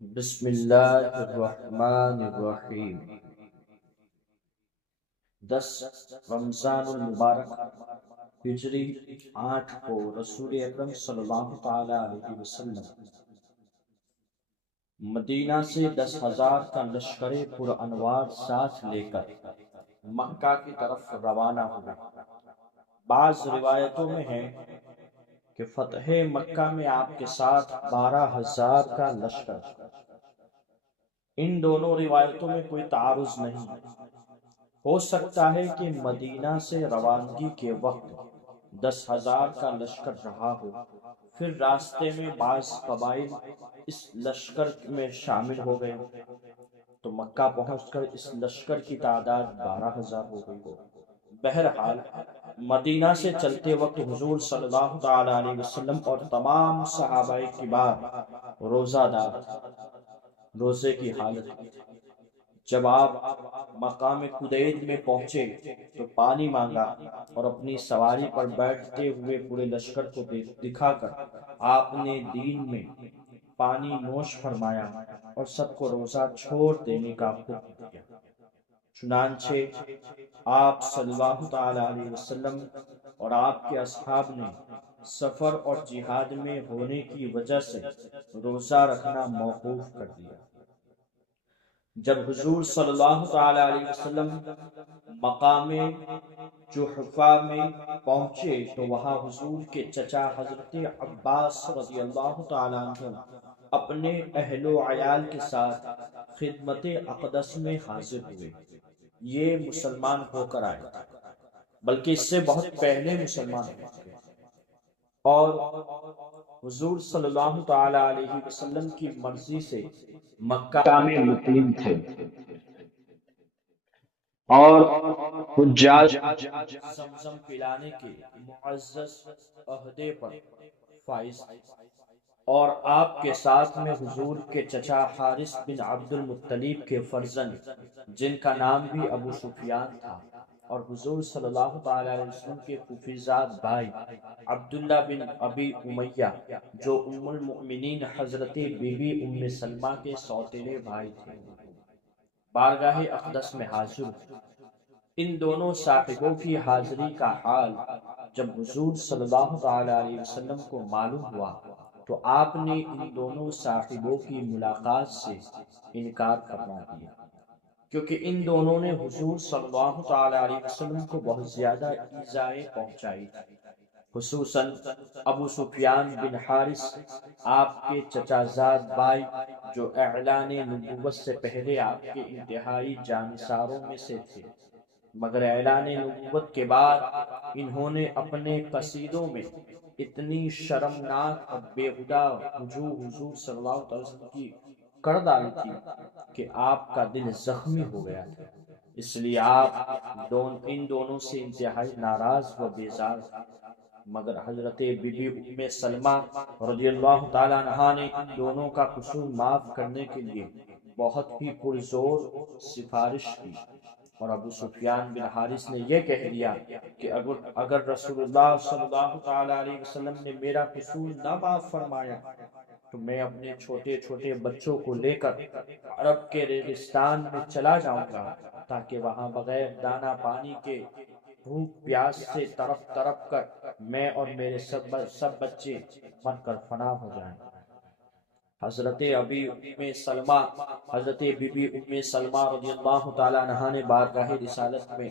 بسم اللہ الرحمن الرحیم 10 المبارک ہجری 8 کو رسول اکرم صلی اللہ تعالی علیہ وسلم مدینہ سے 10,000 کا لشکر پر انوار ساتھ لے کر مکہ کی طرف روانہ ہوئے۔ بعض روایتوں میں ہے کہ فتح مکہ میں آپ کے ساتھ 12,000 کا لشکر۔ ان دونوں روایتوں میں کوئی تعارض نہیں۔ ہو سکتا ہے کہ مدینہ سے روانگی کے وقت 10,000 کا لشکر رہا ہو، پھر راستے میں بعض قبائل اس لشکر میں شامل ہو گئے، تو مکہ پہنچ کر اس لشکر کی تعداد 12,000 ہو گئی ہو۔ بہرحال مدینہ سے چلتے وقت حضور صلی اللہ تعالی علیہ وسلم اور تمام صحابہ کرام روزہ دار روزے کی حالت میں تھے۔ جب آپ مقام قدید میں پہنچے تو پانی مانگا اور اپنی سواری پر بیٹھتے ہوئے پورے لشکر کو دکھا کر آپ نے دین میں پانی نوش فرمایا اور سب کو روزہ چھوڑ دینے کا حکم دیا۔ چنانچہ آپ صلی اللہ تعالی علیہ وسلم اور آپ کے اصحاب نے سفر اور جہاد میں ہونے کی وجہ سے روزہ رکھنا موقوف کر دیا۔ جب حضور صلی اللہ تعالی علیہ وسلم مقام جحفہ میں پہنچے تو وہاں حضور کے چچا حضرت عباس رضی اللہ تعالی عنہ اپنے اہل و عیال کے ساتھ خدمت اقدس میں حاضر ہوئے۔ یہ مسلمان ہو کر آئے تھے، بلکہ اس سے بہت پہلے مسلمان ہوئے تھے، اور حضور صلی اللہ تعالی علیہ وسلم کی مرضی سے مکہ میں مقیم تھے اور حجاج زمزم پلانے کے معزز عہدے پر فائز تھے، اور آپ کے ساتھ میں حضور کے چچا حارث بن عبد المطلب کے فرزند جن کا نام بھی ابو سفیان تھا، اور حضور صلی اللہ تعالی علیہ وسلم کے خفیزاد بھائی عبداللہ بن ابی امیہ جو ام المؤمنین حضرت بی بی ام سلمہ کے سوتیلے بھائی تھے، بارگاہ اقدس میں حاضر ہوئے۔ ان دونوں صاحبوں کی حاضری کا حال جب حضور صلی اللہ تعالی علیہ وسلم کو معلوم ہوا تو آپ نے ان دونوں صاحبوں کی ملاقات سے انکار فرما دیا، کیونکہ ان دونوں نے حضور صلی اللہ تعالی علیہ وسلم کو بہت زیادہ ایذائیں پہنچائی تھی، خصوصاً ابو سفیان بن حارث آپ کے چچا زاد بھائی جو اعلان نبوت سے پہلے آپ کے انتہائی جانثاروں میں سے تھے، مگر اعلان نبوت کے بعد انہوں نے اپنے قصیدوں میں اتنی شرمناک اور بیہودہ وجوہ حضور صلی اللہ علیہ وسلم کی کر ڈالی تھی کہ آپ کا دل زخمی ہو گیا تھا۔ اس لیے آپ ان دونوں سے انتہائی ناراض و بیزار تھے، مگر حضرت بی بی ام سلمہ رضی اللہ تعالیٰ عنہا نے ان دونوں کا قصور معاف کرنے کے لیے بہت ہی پرزور سفارش کی، اور ابو سفیان بن حارث نے یہ کہہ دیا کہ اگر رسول اللہ صلی اللہ تعالی علیہ وسلم نے میرا قصور نہ معاف فرمایا تو میں اپنے چھوٹے چھوٹے بچوں کو لے کر عرب کے ریگستان میں چلا جاؤں گا، تاکہ وہاں بغیر دانا پانی کے بھوک پیاس سے تڑپ تڑپ کر میں اور میرے سب بچے مر کر فنا ہو جائیں۔ حضرت بی بی ام سلمہ رضی اللہ تعالیٰ عنہا نے بارگاہ رسالت میں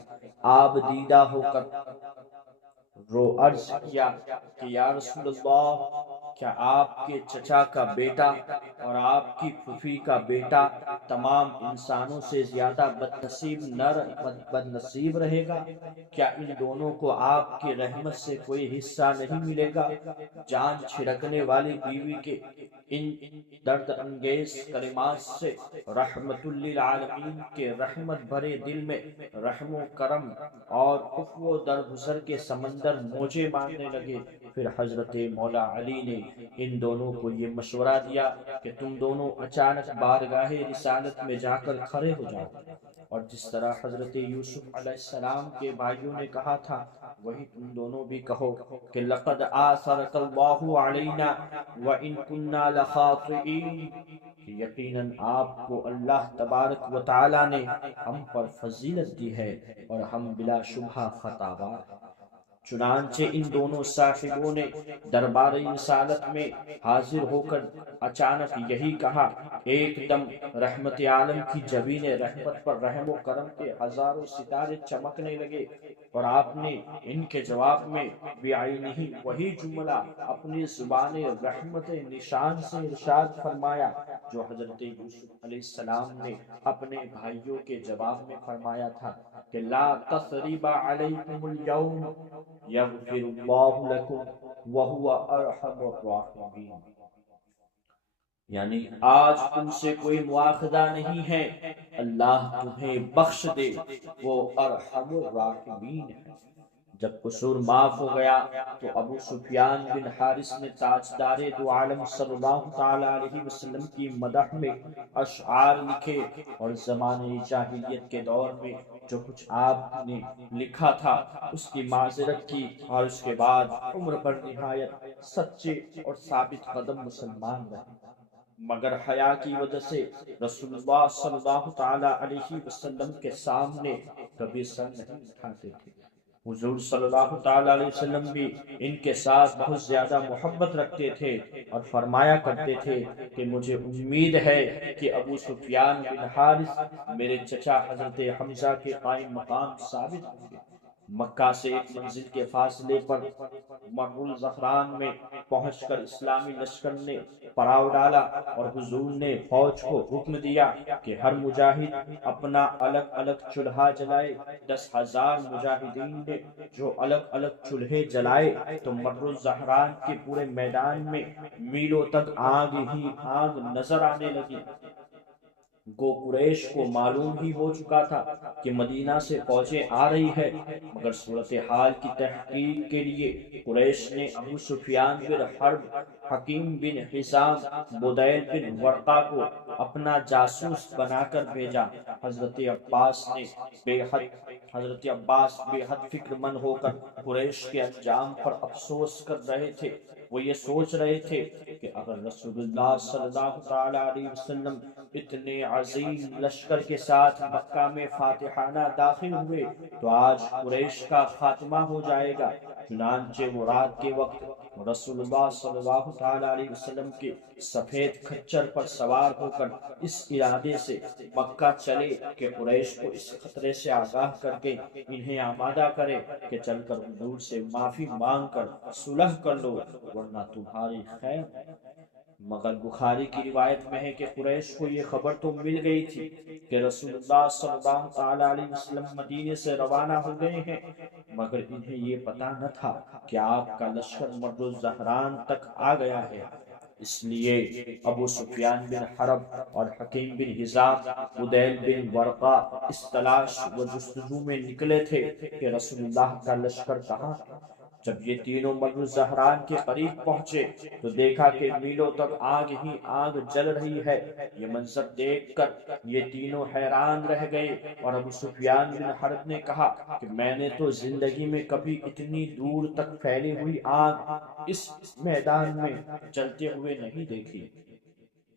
آب دیدہ ہو کر عرض کیا کہ یا رسول اللہ، کیا آپ کے چچا کا بیٹا اور آپ کی پھوپھی کا بیٹا تمام انسانوں سے زیادہ بد نصیب رہے گا؟ کیا ان دونوں کو آپ کی رحمت سے کوئی حصہ نہیں ملے گا؟ جان چھڑکنے والی بیوی کے ان درد انگیز کلمات سے رحمت للعالمین کے رحمت بھرے دل میں رحم و کرم اور عفو و درگزر کے سمندر موجے مارنے لگے۔ پھر حضرت مولا علی نے ان دونوں کو یہ مشورہ دیا کہ تم دونوں اچانک بارگاہ رسالت میں جا کر کھڑے ہو جاؤ، اور جس طرح حضرت یوسف علیہ السلام کے بھائیوں نے کہا تھا وہی تم دونوں بھی کہو کہ لقد آثرک اللہ علینا وان کننا لخاطئین، کہ یقیناً آپ کو اللہ تبارک و تعالی نے ہم پر فضیلت دی ہے اور ہم بلا شبہ خطاوار ہیں۔ چنانچہ ان دونوں صاحبوں نے دربار رسالت میں حاضر ہو کر اچانک یہی کہا، ایک دم رحمت عالم کی جبین رحمت پر رحم و کرم کے ہزاروں ستارے چمکنے لگے، اور آپ نے ان کے جواب میں بعینہ وہی جملہ اپنی زبان رحمت نشان سے ارشاد فرمایا جو حضرت یوسف علیہ السلام نے اپنے بھائیوں کے جواب میں فرمایا تھا کہ لا تثریب علیکم اليوم یغفر اللہ لکم وہو ارحم الراحمین، یعنی آج تم سے کوئی مواخذہ نہیں ہے، اللہ تمہیں بخش دے، وہ ارحم الراحمین ہے۔ جب قصور معاف ہو گیا تو ابو سفیان بن حارث نے تاجدار دو عالم صلی اللہ تعالی علیہ وسلم کی مدح میں اشعار لکھے، اور زمانے جاہلیت کے دور میں جو کچھ آپ نے لکھا تھا اس کی معذرت کی، اور اس کے بعد عمر پر نہایت سچے اور ثابت قدم مسلمان رہے، مگر حیا کی وجہ سے رسول اللہ صلی اللہ تعالی علیہ وسلم کے سامنے کبھی سر نہیں اٹھاتے تھے۔ حضور صلی اللہ تعالی علیہ وسلم بھی ان کے ساتھ بہت زیادہ محبت رکھتے تھے اور فرمایا کرتے تھے کہ مجھے امید ہے کہ ابو سفیان بن حارث میرے چچا حضرت حمزہ کے قائم مقام ثابت ہوں گے۔ مکہ سے ایک منزل کے فاصلے پر مر الزہران میں پہنچ کر اسلامی لشکر نے پڑاؤ ڈالا، اور حضور نے فوج کو حکم دیا کہ ہر مجاہد اپنا الگ الگ چولہا جلائے۔ 10,000 مجاہدین نے جو الگ الگ چولہے جلائے تو مر الزہران کے پورے میدان میں میلوں تک آگ ہی آگ نظر آنے لگی۔ گو قریش کو معلوم ہی ہو چکا تھا کہ مدینہ سے فوجیں آ رہی ہے، مگر صورتحال کی تحقیق کے لیے قریش نے ابو سفیان بن حرب، حکیم بن حزام، بدیل بن ورقہ کو اپنا جاسوس بنا کر بھیجا۔ حضرت عباس بے حد فکر مند ہو کر قریش کے انجام پر افسوس کر رہے تھے۔ وہ یہ سوچ رہے تھے کہ اگر رسول اللہ صلی اللہ تعالی علیہ وسلم اتنے عظیم لشکر کے ساتھ مکہ میں فاتحانہ داخل ہوئے تو آج قریش کا خاتمہ ہو جائے گا۔ چنانچہ وہ رات کے وقت رسول اللہ صلی اللہ تعالی علیہ وسلم کے سفید کھچر پر سوار ہو کر اس ارادے سے مکہ چلے کہ قریش کو اس خطرے سے آگاہ کر کے انہیں آمادہ کرے کہ چل کر حضور سے معافی مانگ کر صلح کر لو، ورنہ تمہاری خیر۔ مگر بخاری کی روایت میں ہے کہ قریش کو یہ خبر تو مل گئی تھی کہ رسول اللہ صلی اللہ تعالی علیہ وسلم مدینے سے روانہ ہو گئے ہیں، مگر انہیں یہ پتہ نہ تھا کہ آپ کا لشکر مر الزہران تک آ گیا ہے۔ اس لیے ابو سفیان بن حرب اور حکیم بن حزام، بدیل بن ورقہ اس تلاش و جستجو میں نکلے تھے کہ رسول اللہ کا لشکر کہاں ہے۔ جب یہ تینوں مر الزہران کے قریب پہنچے تو دیکھا کہ میلوں تک آگ ہی آگ جل رہی ہے۔ یہ منظر دیکھ کر یہ تینوں حیران رہ گئے، اور ابو سفیان بن حرب نے کہا کہ میں نے تو زندگی میں کبھی اتنی دور تک پھیلی ہوئی آگ اس میدان میں جلتے ہوئے نہیں دیکھی،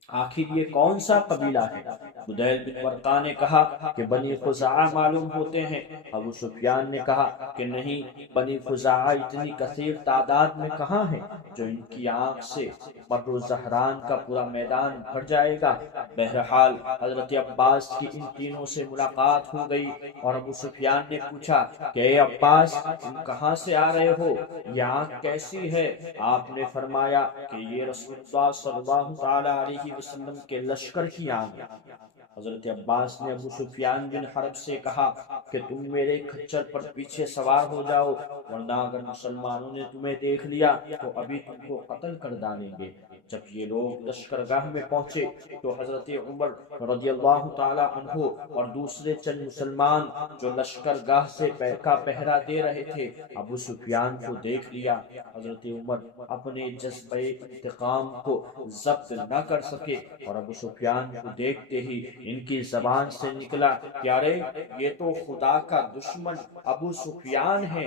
آخر یہ کون سا قبیلہ ہے؟ بدیل بن ورقہ نے کہا کہ بنی خزاعہ معلوم ہوتے ہیں۔ ابو سفیان نے کہا کہ نہیں، بنی خزاعہ اتنی کثیر تعداد میں کہاں ہیں جو ان کی آنکھ سے مر الزہران کا پورا میدان بھر جائے گا۔ بہرحال حضرت عباس کی ان تینوں سے ملاقات ہو گئی، اور ابو سفیان نے پوچھا کہ اے عباس، تم کہاں سے آ رہے ہو؟ یہ آنکھ کیسی ہے؟ آپ نے فرمایا کہ یہ رسول اللہ صلی اللہ تعالی علیہ وسلم کے لشکر کی آنکھ ہے۔ حضرت عباس نے ابو سفیان بن حرب سے کہا کہ تم میرے کھچر پر پیچھے سوار ہو جاؤ، ورنہ اگر مسلمانوں نے تمہیں دیکھ لیا تو ابھی تم کو قتل کر ڈالیں گے۔ جب یہ لوگ لشکرگاہ میں پہنچے تو حضرت عمر رضی اللہ تعالی عنہ اور دوسرے چند مسلمان جو لشکرگاہ سے کا پہرا دے رہے تھے ابو سفیان کو دیکھ لیا۔ حضرت عمر اپنے جذبہ انتقام کو ضبط نہ کر سکے، اور ابو سفیان کو دیکھتے ہی ان کی زبان سے نکلا کہ ارے یہ تو خدا کا دشمن ابو سفیان ہے۔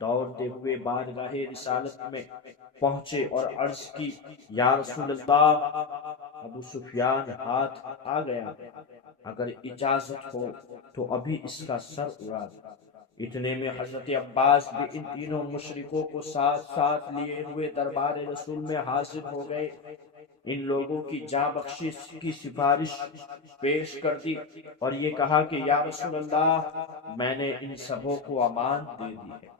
دوڑتے ہوئے بارگاہ رسالت میں پہنچے اور عرض کی، یا رسول اللہ، ابو سفیان ہاتھ آ گیا، اگر اجازت ہو تو ابھی اس کا سر اڑا دو۔ اتنے میں حضرت عباس بھی ان تینوں مشرکوں کو ساتھ ساتھ لیے ہوئے دربار رسول میں حاضر ہو گئے۔ ان لوگوں کی جاں بخشش کی سفارش پیش کر دی اور یہ کہا کہ یا رسول اللہ، میں نے ان سبوں کو امان دے دی ہے۔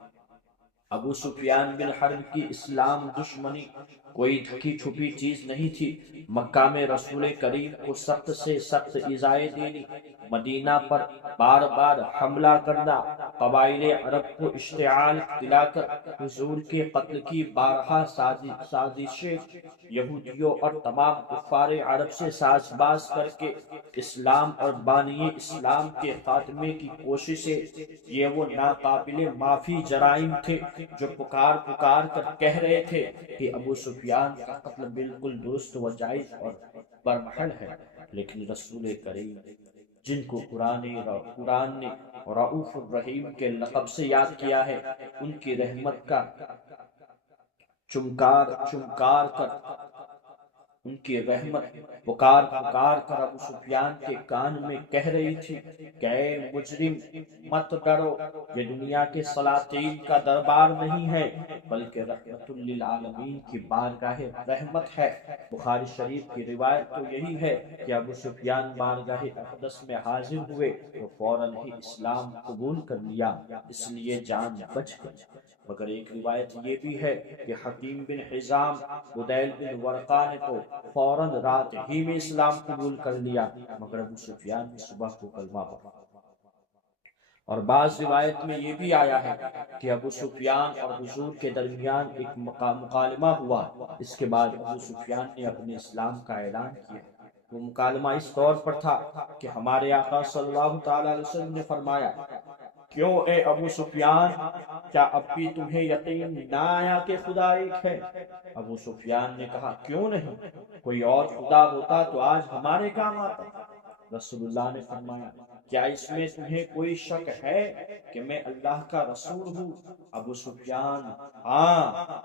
ابو سفیان بن حرب کی اسلام دشمنی کوئی ڈھکی چھپی چیز نہیں تھی۔ مکہ میں رسول کریم کو سخت سے سخت ایذائیں دینی، مدینہ پر بار بار حملہ کرنا، قبائل عرب کو اشتعال دلا کر حضور کے قتل کی بارہا سازشیں، یہودیوں اور تمام کفار عرب سے ساز باز کر کے اسلام اور بانی اسلام کے خاتمے کی کوششیں، یہ وہ ناقابل معافی جرائم تھے جو پکار پکار کر کہہ رہے تھے کہ ابو سفیان کا قتل بالکل درست و جائز اور برمحل ہے۔ لیکن رسول کریم جن کو قرآن نے رؤوف الرحیم کے لقب سے یاد کیا ہے، ان کی رحمت کا ان کی رحمت پکار کر ابو سفیان کے کان میں کہہ رہی تھی کہ اے مجرم، مت ڈرو، یہ دنیا کے سلاطین کا دربار نہیں ہے بلکہ رحمت للعالمین کی بارگاہ رحمت ہے۔ بخاری شریف کی روایت تو یہی ہے کہ ابو سفیان بارگاہ اقدس میں حاضر ہوئے تو فوراً ہی اسلام قبول کر لیا، اس لیے جان بچ گئی۔ مگر ایک روایت یہ بھی ہے کہ حکیم بن حزام بدیل بن ورقا نے تو فوراً رات ہی میں اسلام قبول کر لیا، مگر ابو سفیان نے صبح کو کلمہ پڑھا۔ اور بعض روایت میں یہ بھی آیا ہے کہ ابو سفیان اور حضور کے درمیان ایک مکالمہ ہوا، اس کے بعد ابو سفیان نے اپنے اسلام کا اعلان کیا۔ وہ مکالمہ اس طور پر تھا کہ ہمارے آقا صلی اللہ تعالی علیہ وسلم نے فرمایا، کیوں اے ابو سفیان، کیا اب بھی تمہیں یقین نہ آیا کہ خدا ایک ہے؟ ابو سفیان نے کہا، کیوں نہیں، کوئی اور خدا ہوتا تو آج ہمارے کام آتا۔ رسول اللہ نے فرمایا، کیا اس میں تمہیں کوئی شک ہے کہ میں اللہ کا رسول ہوں؟ ابو سفیان، ہاں،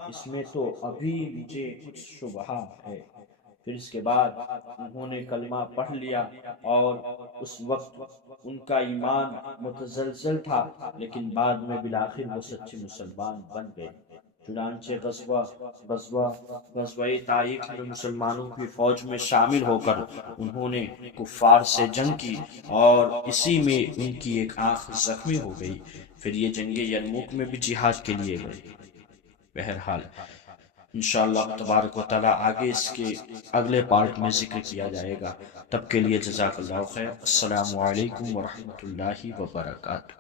اس میں تو ابھی مجھے کچھ شبہ ہے۔ پھر اس کے بعد انہوں نے کلمہ پڑھ لیا اور اس وقت ان کا ایمان متزلزل تھا، لیکن بعد میں بالآخر وہ سچے مسلمان بن گئے۔ چنانچہ غزوہ طائف میں مسلمانوں کی فوج میں شامل ہو کر انہوں نے کفار سے جنگ کی اور اسی میں ان کی ایک آنکھ زخمی ہو گئی۔ پھر یہ جنگ یرموک میں بھی جہاد کے لیے گئے۔ بہرحال انشاءاللہ تبارک و تعالی آگے اس کے اگلے پارٹ میں ذکر کیا جائے گا۔ تب کے لیے جزاک اللہ خیر۔ السلام علیکم ورحمۃ اللہ وبرکاتہ۔